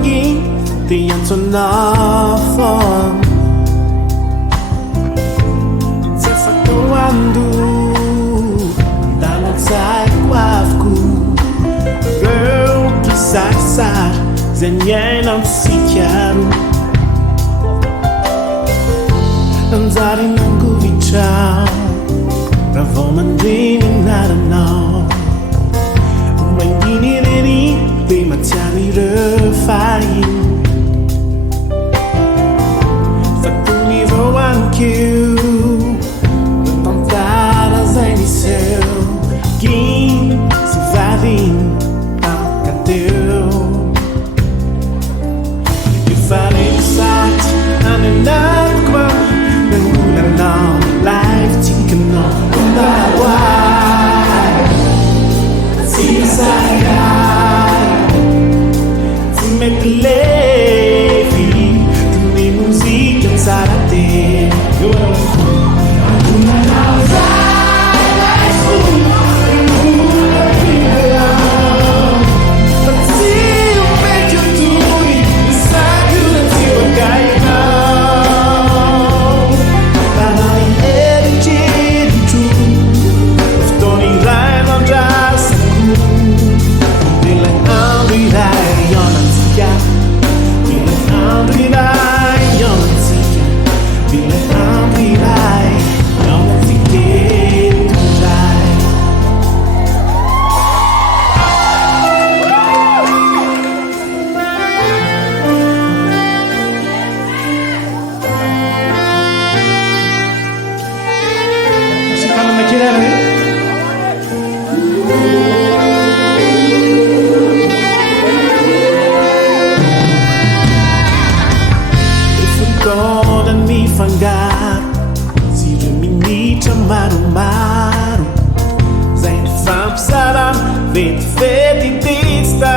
maging tiyan sa nafang sa fatuandu dalam sa kwafku girl kisah zenyen ang sikyaru ang zari ng gubichaw ravo mandini naranaw manginiriri pe matiani refain fatuni voan kiu tentada zaini seu gin suvadin ang kateu ifarin sat ananagwa Angolanao life chicken no bawai sisaya metlevi tumi musik yang sarate Angolanao dan mifanggar si ruminita maru-maru zain famsaran vet distana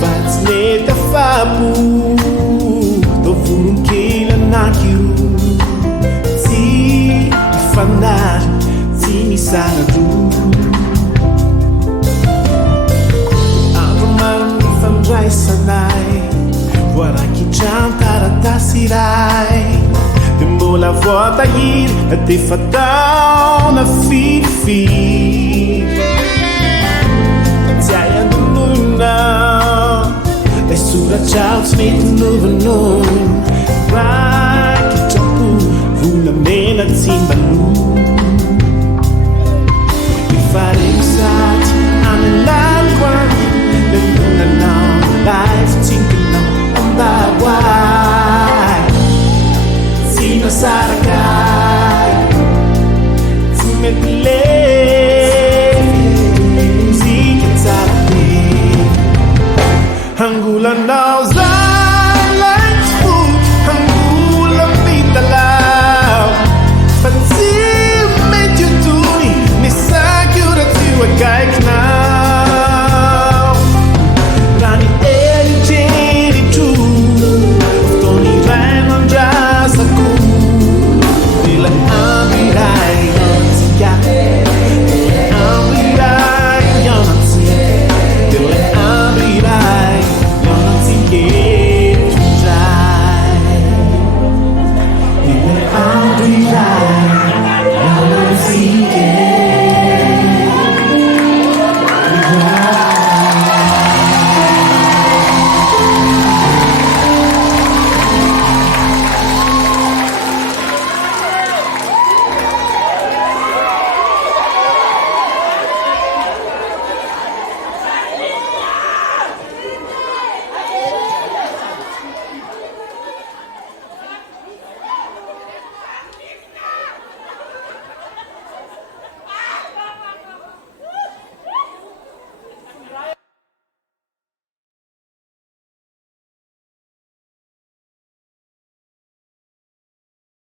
fats neta fabu do furum kila nakiru si fanar si misaradu Aruman ifandrai sanai Guarda chi cantara tasirai Tembo la vuota ir E te fatta una fifi Tiaia de luna E sura ciao smit nuvenun Vai chi ciapu Vula mena zimbalu Mi fare usati Anelagua Angolanao Life tinkenau Bawai Sino sarakai Fumetle Musik yang sarati Angolanao